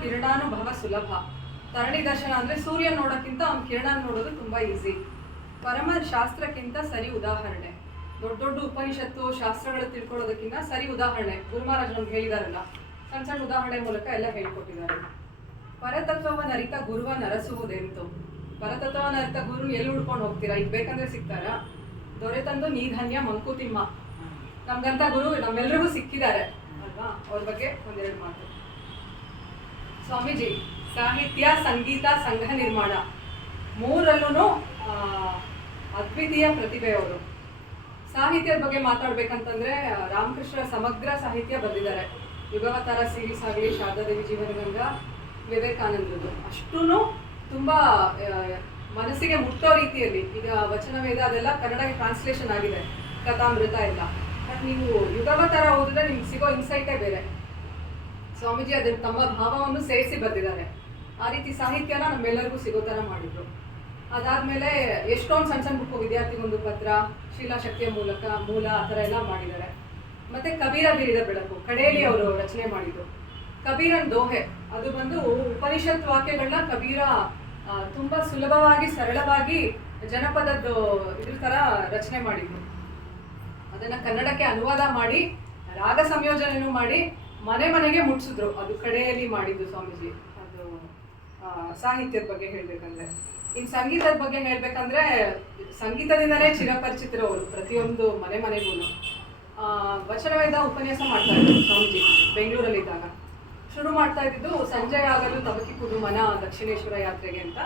ಕಿರಣಾನುಭವ ಸುಲಭ. ತರಣಿ ದರ್ಶನ ಅಂದರೆ ಸೂರ್ಯ ನೋಡೋಕ್ಕಿಂತ ಅವ್ನ ಕಿರಣ ನೋಡೋದು ತುಂಬ ಈಸಿ. ಪರಮ ಶಾಸ್ತ್ರಕ್ಕಿಂತ ಸರಿ ಉದಾಹರಣೆ. ದೊಡ್ಡ ದೊಡ್ಡ ಉಪನಿಷತ್ತು ಶಾಸ್ತ್ರಗಳು ತಿಳ್ಕೊಳ್ಳೋದಕ್ಕಿಂತ ಸರಿ ಉದಾಹರಣೆ. ಗುರು ಮಹಾರಾಜ್ ನಮ್ಗೆ ಹೇಳಿದಾರಲ್ಲ, ಸಣ್ಣ ಸಣ್ಣ ಉದಾಹರಣೆ ಮೂಲಕ ಎಲ್ಲ ಹೇಳ್ಕೊಟ್ಟಿದ್ದಾರೆ. ಪರತತ್ವವನ್ನು ಅರಿತ ಗುರುವ ನರಸುವುದೆಂತು. ಪರತತ್ವವನ್ನು ಅರಿತ ಗುರುನ ಎಲ್ಲಿ ಹುಡ್ಕೊಂಡು ಹೋಗ್ತೀರಾ? ಈಗ ಬೇಕಂದ್ರೆ ಸಿಗ್ತಾರಾ? ದೊರೆತಂದು ನೀ ಧನ್ಯ ಮಂಕುತಿಮ್ಮ. ನಮ್ಗಂತ ಗುರು ನಮ್ಮೆಲ್ರಿಗೂ ಸಿಕ್ಕಿದ್ದಾರೆ ಅಲ್ವಾ? ಅವ್ರ ಬಗ್ಗೆ ಒಂದೆರಡು ಮಾತು. ಸ್ವಾಮೀಜಿ ಸಾಹಿತ್ಯ, ಸಂಗೀತ, ಸಂಘ ನಿರ್ಮಾಣ ಮೂರಲ್ಲೂ ಅದ್ವಿತೀಯ ಪ್ರತಿಭೆ ಅವರು. ಸಾಹಿತ್ಯದ ಬಗ್ಗೆ ಮಾತಾಡ್ಬೇಕಂತಂದ್ರೆ ರಾಮಕೃಷ್ಣ ಸಮಗ್ರ ಸಾಹಿತ್ಯ ಬರೆದಿದ್ದಾರೆ. ಯುಗವತಾರ ಸೀರೀಸ್ ಆಗಲಿ, ಶಾರದಾದೇವಿ ಜೀವನಗಂಗಾ, ವಿವೇಕಾನಂದರದು ಅಷ್ಟೂ ತುಂಬ ಮನಸ್ಸಿಗೆ ಮುಟ್ಟೋ ರೀತಿಯಲ್ಲಿ. ಈಗ ವಚನವೇದ ಅದೆಲ್ಲ ಕನ್ನಡಕ್ಕೆ ಟ್ರಾನ್ಸ್ಲೇಷನ್ ಆಗಿದೆ, ಕಥಾಮೃತ ಎಲ್ಲ. ಬಟ್ ನೀವು ಯುಗವತಾರ ಓದಿದ್ರೆ ನಿಮ್ಗೆ ಸಿಗೋ ಇನ್ಸೈಟೇ ಬೇರೆ. ಸ್ವಾಮೀಜಿ ಅದನ್ನು ತಮ್ಮ ಭಾವವನ್ನು ಸೇರಿಸಿ ಬರೆದಿದ್ದಾರೆ. ಆ ರೀತಿ ಸಾಹಿತ್ಯನ ನಮ್ಮೆಲ್ಲರಿಗೂ ಸಿಗೋ ಥರ ಮಾಡಿದ್ರು. ಅದಾದಮೇಲೆ ಎಷ್ಟೊಂದು ಸಣ್ಣ ಸಣ್ಣ ಬುಕ್ಕು, ವಿದ್ಯಾರ್ಥಿಗೊಂದು ಪತ್ರ, ಶೀಲಾಶಕ್ತಿಯ ಮೂಲ ಆ ಥರ ಎಲ್ಲ ಮಾಡಿದ್ದಾರೆ. ಮತ್ತು ಕಬೀರ ಬೀರಿದ ಬೆಳಕು ಕಡೆಯಲ್ಲಿ ಅವರು ರಚನೆ ಮಾಡಿದ್ದು. ಕಬೀರನ್ ದೋಹೆ ಅದು ಬಂದು ಉಪನಿಷತ್ ವಾಕ್ಯಗಳನ್ನ ಕಬೀರ ತುಂಬ ಸುಲಭವಾಗಿ ಸರಳವಾಗಿ ಜನಪದದ್ದು ಇದ್ರ ಥರ ರಚನೆ ಮಾಡಿದ್ರು. ಅದನ್ನು ಕನ್ನಡಕ್ಕೆ ಅನುವಾದ ಮಾಡಿ ರಾಗ ಸಂಯೋಜನೆಯೂ ಮಾಡಿ ಮನೆ ಮನೆಗೆ ಮುಟ್ಸಿದ್ರು. ಅದು ಕಡೆಯಲ್ಲಿ ಮಾಡಿದ್ದು ಸ್ವಾಮೀಜಿ. ಅದು ಸಾಹಿತ್ಯದ ಬಗ್ಗೆ ಹೇಳಬೇಕಂದ್ರೆ. ಇನ್ನು ಸಂಗೀತದ ಬಗ್ಗೆ ಹೇಳಬೇಕಂದ್ರೆ ಸಂಗೀತದಿಂದಲೇ ಚಿರಪರಿಚಿತರು ಅವರು, ಪ್ರತಿಯೊಂದು ಮನೆ ಮನೆಗೂ. ವಚನವೇದ ಉಪನ್ಯಾಸ ಮಾಡ್ತಾ ಇದ್ರು ಸ್ವಾಮೀಜಿ ಬೆಂಗಳೂರಲ್ಲಿದ್ದಾಗ. ಶುರು ಮಾಡ್ತಾ ಇದ್ದಿದ್ದು ಸಂಜೆ ಆಗಲು ತಬಕಿ ಕುದುಮನ ದಕ್ಷಿಣೇಶ್ವರ ಯಾತ್ರೆಗೆ ಅಂತ.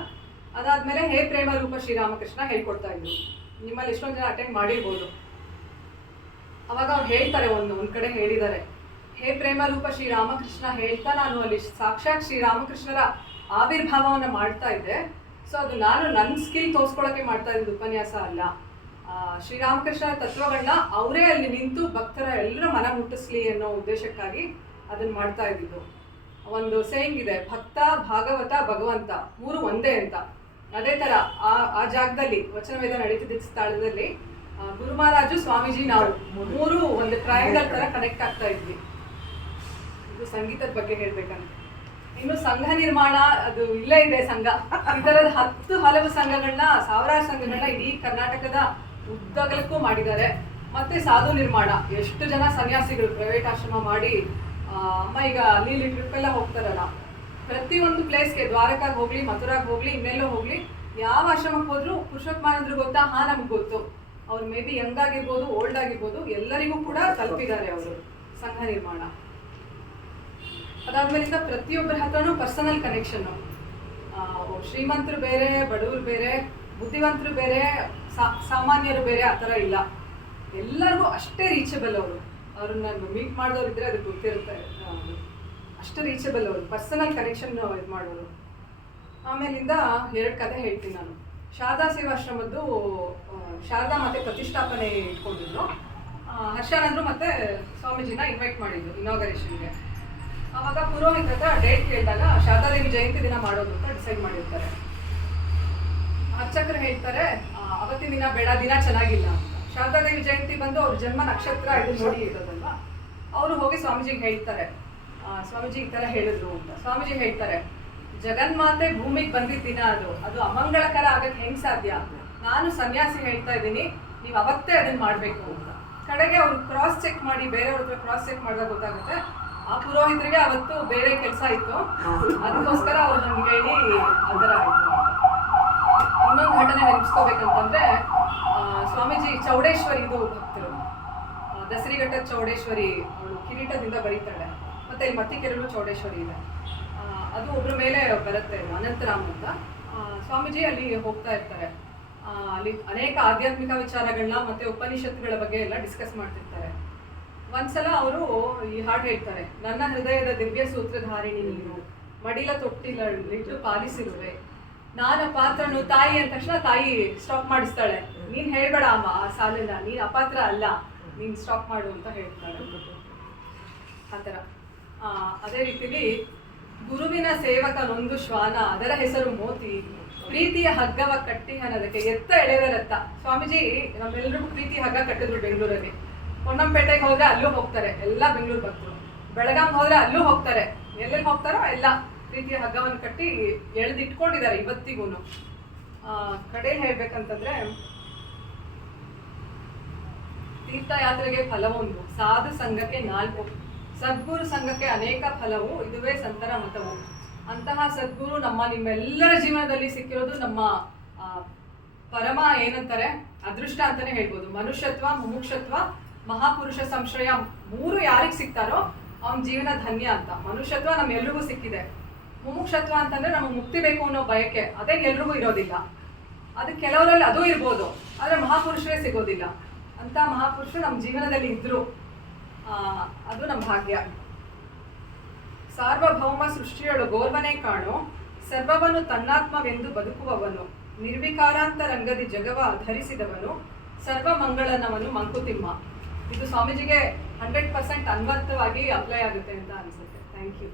ಅದಾದಮೇಲೆ ಹೇ ಪ್ರೇಮ ರೂಪ ಶ್ರೀರಾಮಕೃಷ್ಣ ಹೇಳ್ಕೊಡ್ತಾ ಇದ್ರು. ನಿಮ್ಮಲ್ಲಿ ಎಷ್ಟೊಂದು ಜನ ಅಟೆಂಡ್ ಮಾಡಿರ್ಬೋದು. ಅವಾಗ ಅವ್ರು ಹೇಳ್ತಾರೆ, ಒಂದು ಕಡೆ ಹೇಳಿದ್ದಾರೆ, ಹೇ ಪ್ರೇಮ ರೂಪ ಶ್ರೀರಾಮಕೃಷ್ಣ ಹೇಳ್ತಾ ನಾನು ಅಲ್ಲಿ ಸಾಕ್ಷಾತ್ ಶ್ರೀರಾಮಕೃಷ್ಣರ ಆವಿರ್ಭಾವವನ್ನು ಮಾಡ್ತಾ ಇದ್ದೆ. ಸೊ ಅದು ನಾನು ನನ್ನ ಸ್ಕಿಲ್ ತೋರಿಸ್ಕೊಳ್ಳೋಕೆ ಮಾಡ್ತಾ ಇದ್ದಿದ್ದು ಉಪನ್ಯಾಸ ಅಲ್ಲ. ಶ್ರೀರಾಮಕೃಷ್ಣ ತತ್ವಗಳನ್ನ ಅವರೇ ಅಲ್ಲಿ ನಿಂತು ಭಕ್ತರ ಎಲ್ಲರ ಮನ ಮುಟ್ಟಿಸ್ಲಿ ಅನ್ನೋ ಉದ್ದೇಶಕ್ಕಾಗಿ ಅದನ್ನು ಮಾಡ್ತಾ ಇದ್ದಿದ್ದು. ಒಂದು ಸೇಯಿಂಗ್ ಇದೆ, ಭಕ್ತ, ಭಾಗವತ, ಭಗವಂತ ಮೂರು ಒಂದೇ ಅಂತ. ಅದೇ ಥರ ಆ ಜಾಗದಲ್ಲಿ ವಚನವೇದ ನಡೀತಿದ್ದ ಸ್ಥಳದಲ್ಲಿ ಗುರು ಮಹಾರಾಜು, ಸ್ವಾಮೀಜಿ, ನಾವು ಮೂರು ಒಂದು ಟ್ರಯಾಂಗಲ್ ಥರ ಕನೆಕ್ಟ್ ಆಗ್ತಾ ಇದ್ವಿ. ಇದು ಸಂಗೀತದ ಬಗ್ಗೆ ಹೇಳ್ಬೇಕಂತ. ಇನ್ನು ಸಂಘ ನಿರ್ಮಾಣ ಅದು ಇಲ್ಲೇ ಇದೆ ಸಂಘ. ಈ ಥರದ 10 ಹಲವು ಸಂಘಗಳನ್ನ, ಸಾವಿರಾರು ಸಂಘಗಳನ್ನ ಇಡೀ ಕರ್ನಾಟಕದ ಉದ್ದಗಲಕ್ಕೂ ಮಾಡಿದ್ದಾರೆ. ಮತ್ತೆ ಸಾಧು ನಿರ್ಮಾಣ, ಎಷ್ಟು ಜನ ಸನ್ಯಾಸಿಗಳು ಪ್ರೈವೇಟ್ ಆಶ್ರಮ ಮಾಡಿ ಅಮ್ಮ ಈಗ ಅಲ್ಲಿ ಟ್ರಿಪ್ ಎಲ್ಲ ಹೋಗ್ತಾರಲ್ಲ, ಪ್ರತಿಯೊಂದು ಪ್ಲೇಸ್ಗೆ, ದ್ವಾರಕಾಗೆ ಹೋಗ್ಲಿ, ಮಥುರಾಗೆ ಹೋಗ್ಲಿ, ಇನ್ನೆಲ್ಲೋ ಹೋಗ್ಲಿ, ಯಾವ ಆಶ್ರಮಕ್ಕೆ ಹೋದ್ರು ಪುರುಷೋತ್ತಮಾನಂದ್ರು ಗೊತ್ತಾ? ನಮ್ಗೆ ಗೊತ್ತು. ಅವ್ರು ಮೇ ಬಿ ಯಂಗ್ ಆಗಿರ್ಬೋದು, ಓಲ್ಡ್ ಆಗಿರ್ಬೋದು, ಎಲ್ಲರಿಗೂ ಕೂಡ ತಲುಪಿದ್ದಾರೆ ಅವರು ಸಂಘ ನಿರ್ಮಾಣ. ಅದಾದ್ಮೇಲಿಂದ ಪ್ರತಿಯೊಬ್ಬರ ಹತ್ರನೂ ಪರ್ಸನಲ್ ಕನೆಕ್ಷನ್ನು. ಶ್ರೀಮಂತರು ಬೇರೆ, ಬಡವರು ಬೇರೆ, ಬುದ್ಧಿವಂತರು ಬೇರೆ, ಸಾಮಾನ್ಯರು ಬೇರೆ, ಆ ಥರ ಇಲ್ಲ. ಎಲ್ಲರಿಗೂ ಅಷ್ಟೇ ರೀಚಬಲ್ ಅವರು. ಅವ್ರನ್ನ ಮೀಟ್ ಮಾಡಿದವ್ರು ಇದ್ರೆ ಅದಕ್ಕೆ ಗೊತ್ತಿರುತ್ತೆ. ಅಷ್ಟು ರೀಚಬಲ್ ಅವರು, ಪರ್ಸನಲ್ ಕನೆಕ್ಷನ್ ಇದು ಮಾಡೋರು. ಆಮೇಲಿಂದ 2 ಕಥೆ ಹೇಳ್ತೀನಿ ನಾನು. ಶಾರದಾ ಸೇವಾಶ್ರಮದ್ದು ಶಾರದಾ ಮತ್ತೆ ಪ್ರತಿಷ್ಠಾಪನೆ ಇಟ್ಕೊಂಡಿದ್ರು. ಹರ್ಷಾನಂದ್ರು ಮತ್ತೆ ಸ್ವಾಮೀಜಿನ ಇನ್ವೈಟ್ ಮಾಡಿದ್ರು ಇನಾಗರೇಷನ್ಗೆ. ಆವಾಗ ಪುರೋಹಿತ ಹತ್ರ ಡೇಟ್ ಕೇಳಿದಾಗ ಶಾರದಾದೇವಿ ಜಯಂತಿ ದಿನ ಮಾಡೋದು ಅಂತ ಡಿಸೈಡ್ ಮಾಡಿರ್ತಾರೆ. ಅರ್ಚಕರು ಹೇಳ್ತಾರೆ ಅವತ್ತಿನ ದಿನ ಬೇಡ, ದಿನ ಚೆನ್ನಾಗಿಲ್ಲ ಅಂತ. ಶಾರದಾದೇವಿ ಜಯಂತಿ ಬಂದು ಅವ್ರ ಜನ್ಮ ನಕ್ಷತ್ರ ಇದು ನೋಡಿ ಇರೋದಲ್ವ. ಅವರು ಹೋಗಿ ಸ್ವಾಮೀಜಿಗೆ ಹೇಳ್ತಾರೆ, ಸ್ವಾಮೀಜಿ ಈ ಥರ ಹೇಳಿದ್ರು ಅಂತ. ಸ್ವಾಮೀಜಿ ಹೇಳ್ತಾರೆ, ಜಗನ್ಮಾತೆ ಭೂಮಿಗೆ ಬಂದಿದ್ದ ದಿನ ಅದು ಅಮಂಗಳಕರ ಆಗಕ್ಕೆ ಹೆಂಗೆ ಸಾಧ್ಯ? ನಾನು ಸನ್ಯಾಸಿ ಹೇಳ್ತಾ ಇದ್ದೀನಿ, ನೀವು ಅವತ್ತೇ ಅದನ್ನು ಮಾಡಬೇಕು ಅಂತ. ಕಡೆಗೆ ಅವ್ರು ಕ್ರಾಸ್ ಚೆಕ್ ಮಾಡಿ, ಬೇರೆಯವ್ರ ಹತ್ರ ಕ್ರಾಸ್ ಚೆಕ್ ಮಾಡಿದಾಗ ಗೊತ್ತಾಗುತ್ತೆ ಆ ಪುರೋಹಿತರಿಗೆ ಅವತ್ತು ಬೇರೆ ಕೆಲಸ ಇತ್ತು, ಅದಕ್ಕೋಸ್ಕರ ಅವ್ರು ನಮ್ಗೆ ಹೇಳಿ ಅದರ ಆಯಿತು. ಇನ್ನೊಂದು ಘಟನೆ ನೆನಪಿಸ್ಕೋಬೇಕಂತಂದ್ರೆ, ಸ್ವಾಮೀಜಿ ಚೌಡೇಶ್ವರಿದು ಭಕ್ತರು. ದಸರಿಘಟ್ಟದ ಚೌಡೇಶ್ವರಿ ಅವಳು ಕಿರೀಟದಿಂದ ಬರೀತಾಳೆ. ಮತ್ತೆ ಇಲ್ಲಿ ಮತ್ತಿಕೆರಳು ಚೌಡೇಶ್ವರಿ ಇದೆ. ಅದು ಒಬ್ಬರ ಮೇಲೆ ಬರುತ್ತೆ, ಅನಂತರಾಮ್ ಅಂತ. ಸ್ವಾಮೀಜಿ ಅಲ್ಲಿ ಹೋಗ್ತಾ ಇರ್ತಾರೆ. ಅಲ್ಲಿ ಅನೇಕ ಆಧ್ಯಾತ್ಮಿಕ ವಿಚಾರಗಳನ್ನ ಮತ್ತೆ ಉಪನಿಷತ್ತುಗಳ ಬಗ್ಗೆ ಎಲ್ಲ ಡಿಸ್ಕಸ್ ಮಾಡ್ತಿರ್ತಾರೆ. ಒಂದ್ಸಲ ಅವರು ಈ ಹಾಡು ಹೇಳ್ತಾರೆ, ನನ್ನ ಹೃದಯದ ದಿವ್ಯ ಸೂತ್ರಧಾರಿಣಿ ನೀನು, ಮಡಿಲ ತೊಟ್ಟಿಲಿಟ್ಟು ಪಾಲಿಸಿರುವೆ, ನಾನು ಅಪಾತ್ರನು ತಾಯಿ ಅಂದ ತಕ್ಷಣ ತಾಯಿ ಸ್ಟಾಪ್ ಮಾಡಿಸ್ತಾಳೆ. ನೀನು ಹೇಳ್ಬೇಡ ಅಮ್ಮ ಆ ಸಾಲನ್ನ, ನೀನು ಅಪಾತ್ರ ಅಲ್ಲ, ನೀನು ಸ್ಟಾಪ್ ಮಾಡು ಅಂತ ಹೇಳ್ತಾಳೆ. ಆ ಥರ. ಅದೇ ರೀತಿಲಿ ಗುರುವಿನ ಸೇವಕನೊಂದು ಶ್ವಾನ, ಅದರ ಹೆಸರು ಮೋತಿ, ಪ್ರೀತಿಯ ಹಗ್ಗವ ಕಟ್ಟಿ ಅನ್ನೋದಕ್ಕೆ ಎತ್ತ ಎಳೆದರತ್ತ. ಸ್ವಾಮೀಜಿ ನಮ್ಮೆಲ್ಲರಿಗೂ ಪ್ರೀತಿ ಹಗ್ಗ ಕಟ್ಟಿದ್ರು ಬೆಂಗಳೂರಲ್ಲಿ. ಹೊನ್ನಂಪೇಟೆಗೆ ಹೋದ್ರೆ ಅಲ್ಲೂ ಹೋಗ್ತಾರೆ, ಎಲ್ಲ ಬೆಂಗಳೂರು ಭಕ್ತರು. ಬೆಳಗಾಂ ಹೋದ್ರೆ ಅಲ್ಲೂ ಹೋಗ್ತಾರೆ. ಎಲ್ಲೆಲ್ಲಿ ಹೋಗ್ತಾರೋ ಎಲ್ಲ ರೀತಿಯ ಹಗ್ಗವನ್ನು ಕಟ್ಟಿ ಎಳೆದಿಟ್ಕೊಂಡಿದ್ದಾರೆ ಇವತ್ತಿಗೂ. ಕಡೆಯಲ್ಲಿ ಹೇಳ್ಬೇಕಂತಂದ್ರೆ, ತೀರ್ಥಯಾತ್ರೆಗೆ ಫಲವೊಂದು, ಸಾಧು ಸಂಘಕ್ಕೆ 4, ಸದ್ಗುರು ಸಂಘಕ್ಕೆ ಅನೇಕ ಫಲವು, ಇದುವೇ ಸಂತರ ಮತವು. ಅಂತಹ ಸದ್ಗುರು ನಿಮ್ಮೆಲ್ಲರ ಜೀವನದಲ್ಲಿ ಸಿಕ್ಕಿರೋದು ನಮ್ಮ ಪರಮ ಏನಂತಾರೆ ಅದೃಷ್ಟ ಅಂತಾನೆ ಹೇಳ್ಬೋದು. ಮನುಷ್ಯತ್ವ, ಮುಮುಕ್ಷತ್ವ, ಮಹಾಪುರುಷ ಸಂಶ್ರಯ 3 ಯಾರಿಗೆ ಸಿಗ್ತಾರೋ ಅವನ ಜೀವನ ಧನ್ಯ ಅಂತ. ಮನುಷ್ಯತ್ವ ನಮ್ಮೆಲ್ರಿಗೂ ಸಿಕ್ಕಿದೆ. ಮುಮುಕ್ಷತ್ವ ಅಂತಂದ್ರೆ ನಮಗೆ ಮುಕ್ತಿ ಬೇಕು ಅನ್ನೋ ಬಯಕೆ, ಅದೇ ಎಲ್ರಿಗೂ ಇರೋದಿಲ್ಲ. ಅದು ಕೆಲವರಲ್ಲಿ ಅದೂ ಇರ್ಬೋದು, ಆದರೆ ಮಹಾಪುರುಷರೇ ಸಿಗೋದಿಲ್ಲ. ಅಂತ ಮಹಾಪುರುಷರು ನಮ್ಮ ಜೀವನದಲ್ಲಿ ಇದ್ರು, ಅದು ನಮ್ಮ ಭಾಗ್ಯ. ಸಾರ್ವಭೌಮ ಸೃಷ್ಟಿಯೊಳಗೋರ್ವನೇ ಕಾಣೋ, ಸರ್ವವನ್ನು ತನ್ನಾತ್ಮವೆಂದು ಬದುಕುವವನು, ನಿರ್ವಿಕಾರಾಂತರಂಗದಿ ಜಗವ ಧರಿಸಿದವನು, ಸರ್ವಮಂಗಳನವನು ಮಂಕುತಿಮ್ಮ. ಇದು ಸ್ವಾಮೀಜಿಗೆ 100% ಅನ್ವರ್ಥವಾಗಿ ಅಪ್ಲೈ ಆಗುತ್ತೆ ಅಂತ ಅನಿಸುತ್ತೆ. Thank you.